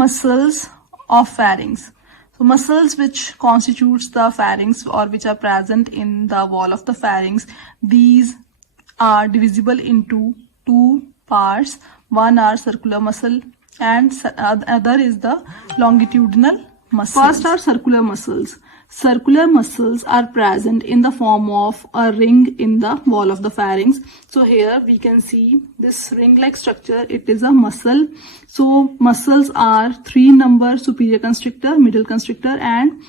muscles of pharynx. So muscles which constitutes the pharynx or which are present in the wall of the pharynx, these are divisible into two parts. One are circular muscle and other is the longitudinal muscle. First are circular muscles. Circular muscles are present in the form of a ring in the wall of the pharynx. So here we can see this ring-like structure. It is a muscle. So muscles are 3 number: superior constrictor, middle constrictor and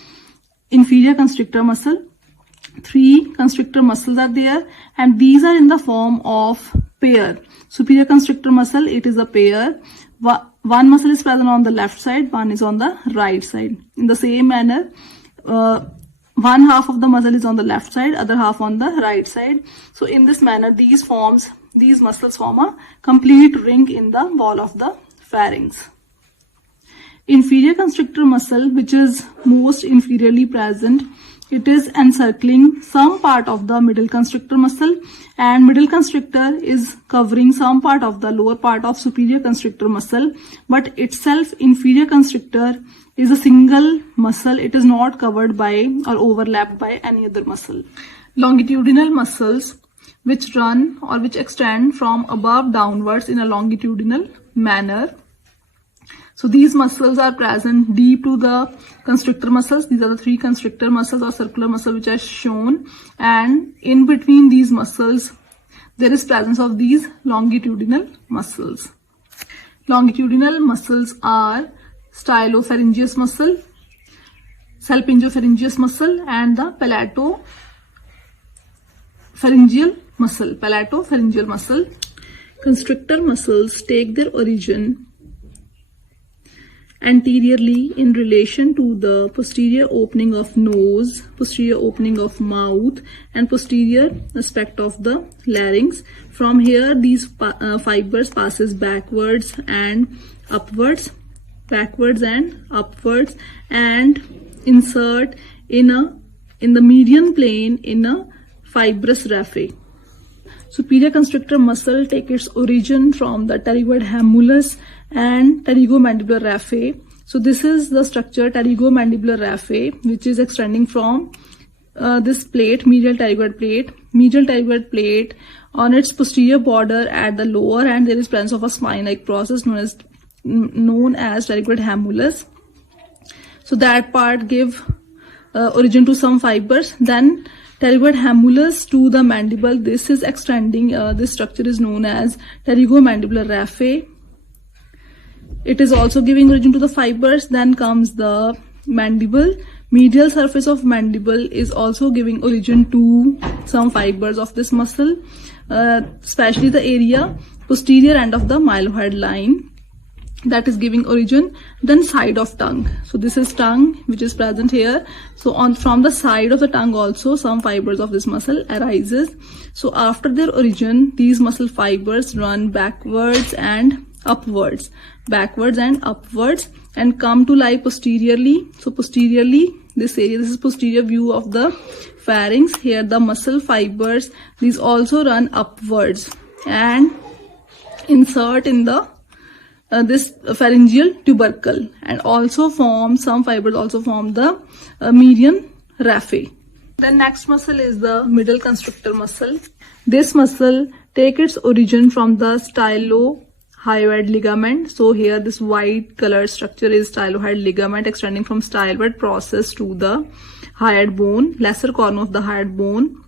inferior constrictor muscle. 3 constrictor muscles are there and these are in the form of pair. Superior constrictor muscle, it is a pair. One muscle is present on the left side, one is on the right side. In the same manner, one half of the muscle is on the left side, other half on the right side. So in this manner, these muscles form a complete ring in the wall of the pharynx. Inferior constrictor muscle, which is most inferiorly present, it is encircling some part of the middle constrictor muscle, and middle constrictor is covering some part of the lower part of superior constrictor muscle, but itself inferior constrictor is a single muscle. It is not covered by or overlapped by any other muscle. Longitudinal muscles which run or which extend from above downwards in a longitudinal manner. So these muscles are present deep to the constrictor muscles. These are the 3 constrictor muscles or circular muscles which are shown, and in between these muscles there is presence of these longitudinal muscles. Longitudinal muscles are stylopharyngeus muscle, salpingopharyngeus muscle and the palatopharyngeal muscle. Constrictor muscles take their origin anteriorly in relation to the posterior opening of nose, posterior opening of mouth and posterior aspect of the larynx. From here these fibers passes backwards and upwards, and insert in the median plane in a fibrous raphe. Superior constrictor muscle take its origin from the pterygoid hamulus and pterygomandibular raphe. So this is the structure pterygomandibular raphe, which is extending from this plate, medial pterygoid plate. On its posterior border at the lower end there is presence of a spine-like process known as pterygoid hamulus. So that part give origin to some fibers. Then pterygoid hamulus to the mandible, this is extending, this structure is known as pterygomandibular raphe. It is also giving origin to the fibers. Then comes the mandible. Medial surface of mandible is also giving origin to some fibers of this muscle, especially the area posterior end of the mylohyoid line, that is giving origin. Then side of tongue. So this is tongue which is present here. So from the side of the tongue also some fibers of this muscle arises. So after their origin, these muscle fibers run backwards and upwards, and come to lie posteriorly. So posteriorly, this area, this is posterior view of the pharynx. Here the muscle fibers, these also run upwards and insert in the this pharyngeal tubercle, and also some fibers also form the median raphe. The next muscle is the middle constrictor muscle. This muscle take its origin from the stylohyoid ligament. So here this white color structure is stylohyoid ligament extending from styloid process to the hyoid bone, lesser corner of the hyoid bone.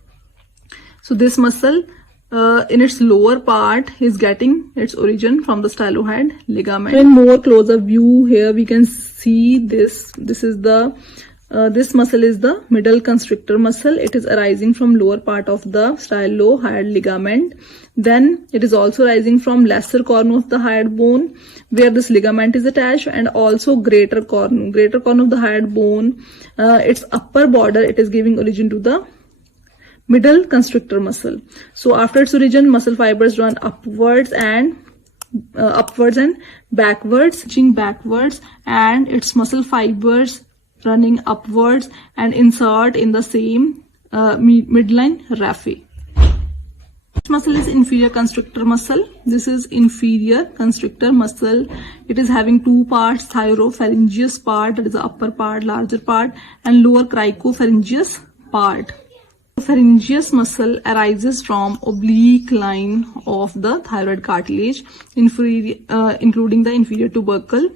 So this muscle in its lower part is getting its origin from the stylohyoid ligament. In more closer view, here we can see this is the this muscle is the middle constrictor muscle. It is arising from lower part of the stylohyoid ligament. Then it is also rising from lesser corner of the hyoid bone where this ligament is attached, and also greater corner of the hyoid bone, its upper border, it is giving origin to the middle constrictor muscle. So after its origin, muscle fibers run upwards and backwards, reaching backwards, and its muscle fibers running upwards and insert in the same midline raphe. Muscle is inferior constrictor muscle. This is inferior constrictor muscle. It is having two parts, thyropharyngeus part, that is the upper part, larger part, and lower cricopharyngeus part. Pharyngeus muscle arises from oblique line of the thyroid cartilage, including the inferior tubercle,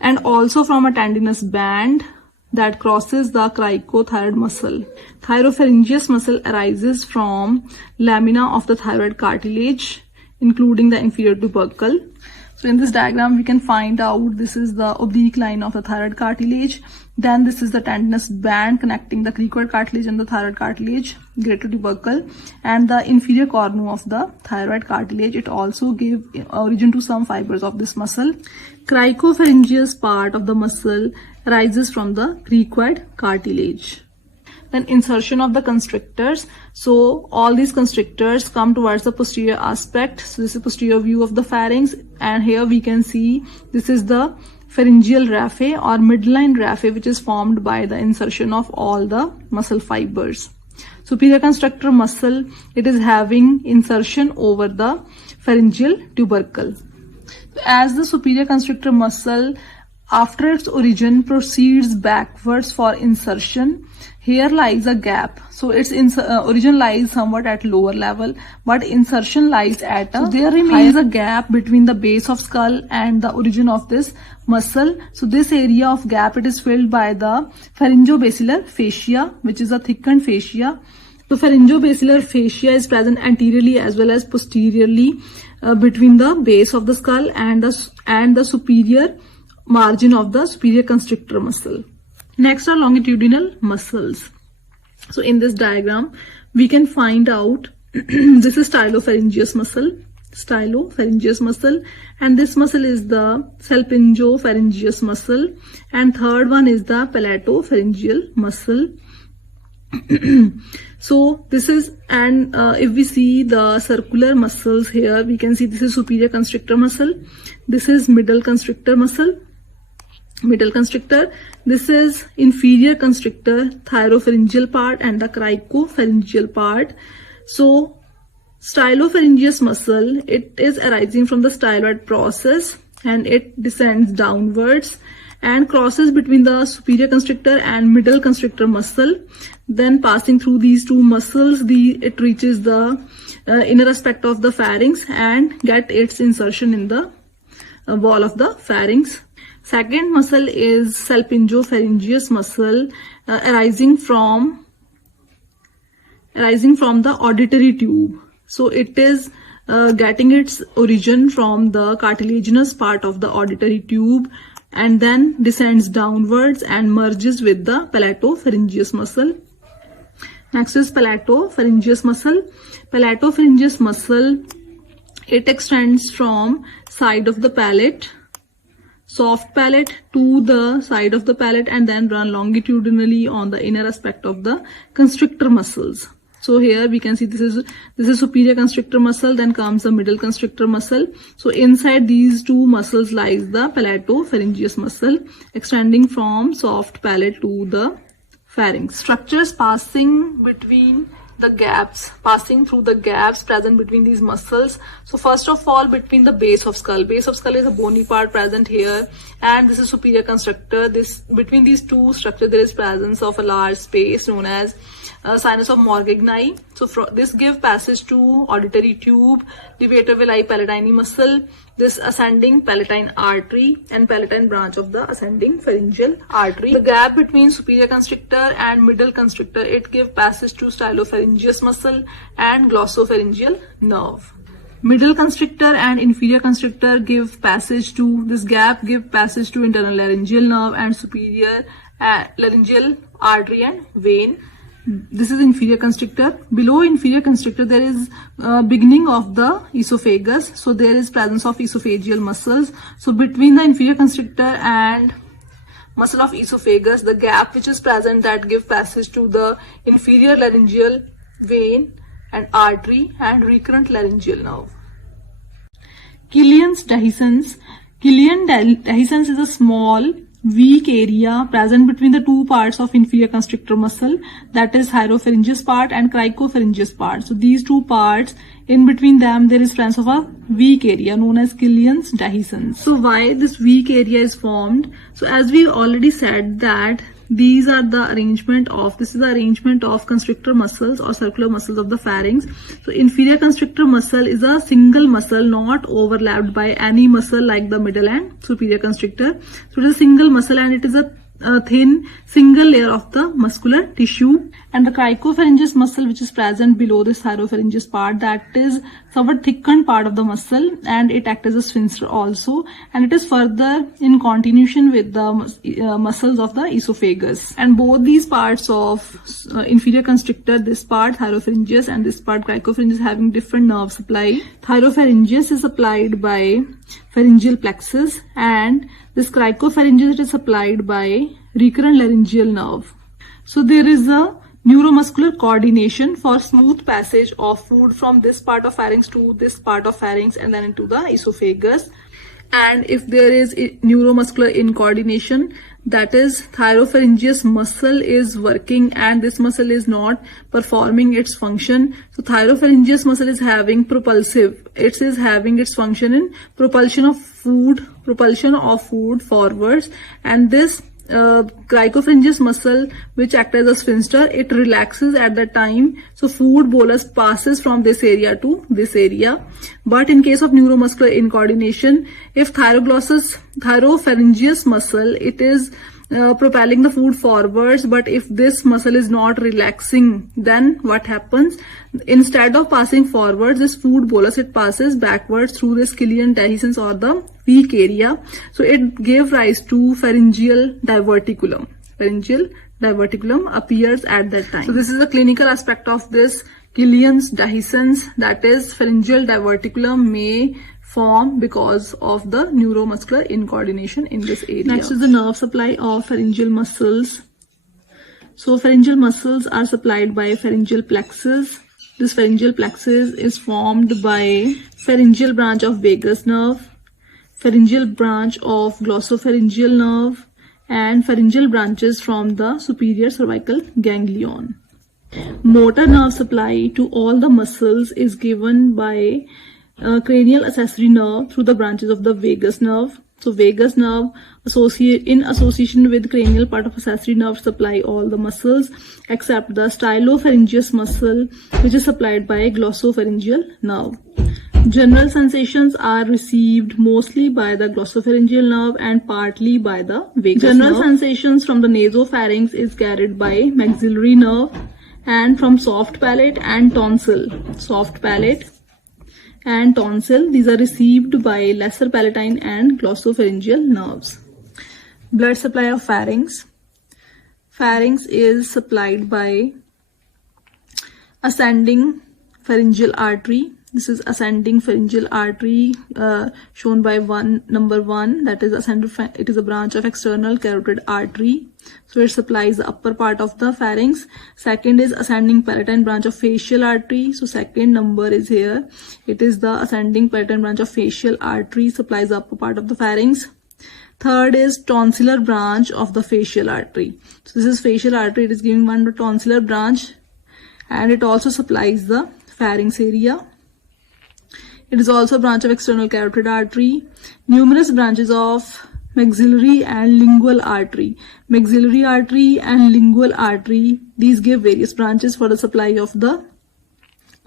and also from a tendinous band that crosses the cricothyroid muscle. Thyropharyngeus muscle arises from lamina of the thyroid cartilage, including the inferior tubercle. So in this diagram, we can find out this is the oblique line of the thyroid cartilage. Then this is the tendinous band connecting the cricoid cartilage and the thyroid cartilage, greater tubercle, and the inferior cornu of the thyroid cartilage. It also gives origin to some fibers of this muscle. Cricopharyngeus part of the muscle arises from the cricoid cartilage. Then insertion of the constrictors. So all these constrictors come towards the posterior aspect. So this is posterior view of the pharynx, and here we can see this is the pharyngeal raphe or midline raphe, which is formed by the insertion of all the muscle fibers. Superior constrictor muscle, it is having insertion over the pharyngeal tubercle. As the superior constrictor muscle, after its origin, proceeds backwards for insertion, here lies a gap. So its origin lies somewhat at lower level, but insertion lies at a there remains a gap between the base of skull and the origin of this muscle. So this area of gap, it is filled by the pharyngobasilar fascia, which is a thickened fascia. So pharyngobasilar fascia is present anteriorly as well as posteriorly between the base of the skull and the superior margin of the superior constrictor muscle. Next are longitudinal muscles. So in this diagram, we can find out this is stylopharyngeus muscle, and this muscle is the salpingopharyngeus muscle, and third one is the palatopharyngeal muscle. So this is, and if we see the circular muscles here, we can see this is superior constrictor muscle, this is middle constrictor muscle, middle constrictor, this is inferior constrictor, thyropharyngeal part, and the cricopharyngeal part. So stylopharyngeus muscle, it is arising from the styloid process, and it descends downwards and crosses between the superior constrictor and middle constrictor muscle. Then passing through these two muscles, it reaches the inner aspect of the pharynx and get its insertion in the wall of the pharynx. Second muscle is salpingopharyngeus muscle, arising from the auditory tube. So it is getting its origin from the cartilaginous part of the auditory tube, and then descends downwards and merges with the palatopharyngeus muscle. Next is palatopharyngeus muscle. Palatopharyngeus muscle, it extends from side of the palate, soft palate, to the side of the palate, and then run longitudinally on the inner aspect of the constrictor muscles. So here we can see this is superior constrictor muscle, then comes the middle constrictor muscle. So inside these two muscles lies the palatopharyngeus muscle, extending from soft palate to the pharynx. Structures passing between the gaps, passing through the gaps present between these muscles. So first of all, between the base of skull. Base of skull is a bony part present here, and this is superior constrictor. Between these two structures, there is presence of a large space known as sinus of Morgagni. So this give passage to auditory tube, levator villi palatini muscle, this ascending palatine artery, and palatine branch of the ascending pharyngeal artery. The gap between superior constrictor and middle constrictor, it give passage to stylopharyngeus muscle and glossopharyngeal nerve. Middle constrictor and inferior constrictor give passage to, this gap give passage to internal laryngeal nerve and superior laryngeal artery and vein. This is inferior constrictor. Below inferior constrictor, there is beginning of the esophagus. So there is presence of esophageal muscles. So between the inferior constrictor and muscle of esophagus, the gap which is present, that give passage to the inferior laryngeal vein and artery and recurrent laryngeal nerve. Killian's dehiscence. Killian dehiscence is a small weak area present between the two parts of inferior constrictor muscle, that is hieropharyngeus part and cricopharyngeus part. So these two parts, in between them there is presence of a weak area known as Killian's dehiscence. So why this weak area is formed? So as we already said that this is the arrangement of constrictor muscles or circular muscles of the pharynx. So inferior constrictor muscle is a single muscle not overlapped by any muscle like the middle and superior constrictor. So it is a single muscle and it is a thin single layer of the muscular tissue. And the cricopharyngeus muscle, which is present below this hieropharyngeus part, that is somewhat thickened part of the muscle and it acts as a sphincter also, and it is further in continuation with the muscles of the esophagus. And both these parts of inferior constrictor, this part hieropharyngeus and this part cricopharyngeus, having different nerve supply. Hieropharyngeus is supplied by pharyngeal plexus and this cricopharyngeus is supplied by recurrent laryngeal nerve. So there is a neuromuscular coordination for smooth passage of food from this part of pharynx to this part of pharynx and then into the esophagus. And if there is neuromuscular incoordination, that is thyropharyngeus muscle is working and this muscle is not performing its function. So thyropharyngeus muscle is having propulsive, it is having its function in propulsion of food forwards, and this cricopharyngeus muscle, which acts as a sphincter, it relaxes at that time. So food bolus passes from this area to this area. But in case of neuromuscular incoordination, if thyropharyngeus muscle, it is propelling the food forwards, but if this muscle is not relaxing, then what happens? Instead of passing forwards, this food bolus, it passes backwards through this Killian dehiscence or the weak area. So it gave rise to pharyngeal diverticulum. Pharyngeal diverticulum appears at that time. So this is the clinical aspect of this Killian's dehiscence, that is pharyngeal diverticulum may form because of the neuromuscular incoordination in this area. Next is the nerve supply of pharyngeal muscles. So pharyngeal muscles are supplied by pharyngeal plexus. This pharyngeal plexus is formed by pharyngeal branch of vagus nerve, pharyngeal branch of glossopharyngeal nerve, and pharyngeal branches from the superior cervical ganglion. Motor nerve supply to all the muscles is given by cranial accessory nerve through the branches of the vagus nerve. So vagus nerve in association with cranial part of accessory nerve supply all the muscles except the stylopharyngeus muscle, which is supplied by glossopharyngeal nerve. General sensations are received mostly by the glossopharyngeal nerve and partly by the vagus nerve. General sensations from the nasopharynx is carried by maxillary nerve and from soft palate and tonsil. Soft palate and tonsil, these are received by lesser palatine and glossopharyngeal nerves. Blood supply of pharynx. Pharynx is supplied by ascending pharyngeal artery. This is ascending pharyngeal artery shown by number 1, that is it is a branch of external carotid artery. So it supplies the upper part of the pharynx. Second is ascending palatine branch of facial artery. So second number is here. It is the ascending palatine branch of facial artery, supplies the upper part of the pharynx. Third is tonsillar branch of the facial artery. So this is facial artery, it is giving one tonsillar branch and it also supplies the pharynx area. It is also a branch of external carotid artery. Numerous branches of maxillary and lingual artery. Maxillary artery and lingual artery, these give various branches for the supply of the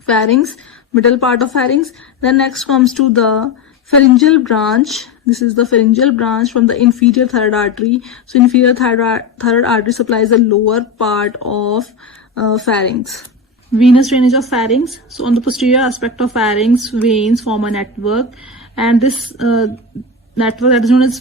pharynx, middle part of pharynx. Then next comes to the pharyngeal branch. This is the pharyngeal branch from the inferior thyroid artery. So inferior thyroid artery supplies the lower part of pharynx. Venous drainage of pharynx. So on the posterior aspect of pharynx, veins form a network, and this network, that is known as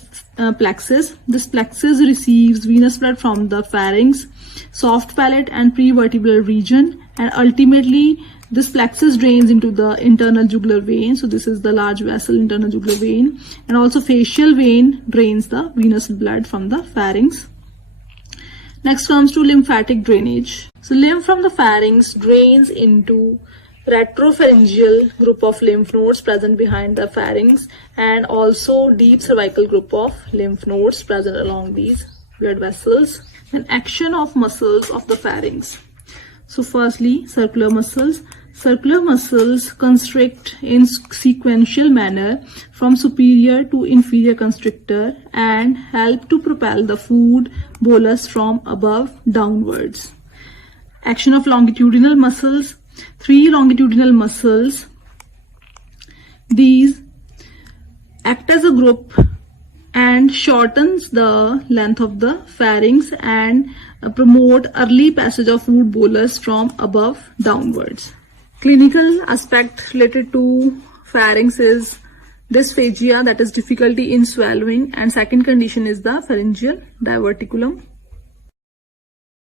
plexus. This plexus receives venous blood from the pharynx, soft palate and prevertebral region, and ultimately this plexus drains into the internal jugular vein. So this is the large vessel internal jugular vein, and also facial vein drains the venous blood from the pharynx. Next comes to lymphatic drainage. So lymph from the pharynx drains into retropharyngeal group of lymph nodes present behind the pharynx, and also deep cervical group of lymph nodes present along these blood vessels. And action of muscles of the pharynx. So firstly, circular muscles. Circular muscles constrict in sequential manner from superior to inferior constrictor and help to propel the food bolus from above downwards. Action of longitudinal muscles. 3 longitudinal muscles. These act as a group and shortens the length of the pharynx and promote early passage of food bolus from above downwards. Clinical aspect related to pharynx is dysphagia, that is difficulty in swallowing, and second condition is the pharyngeal diverticulum.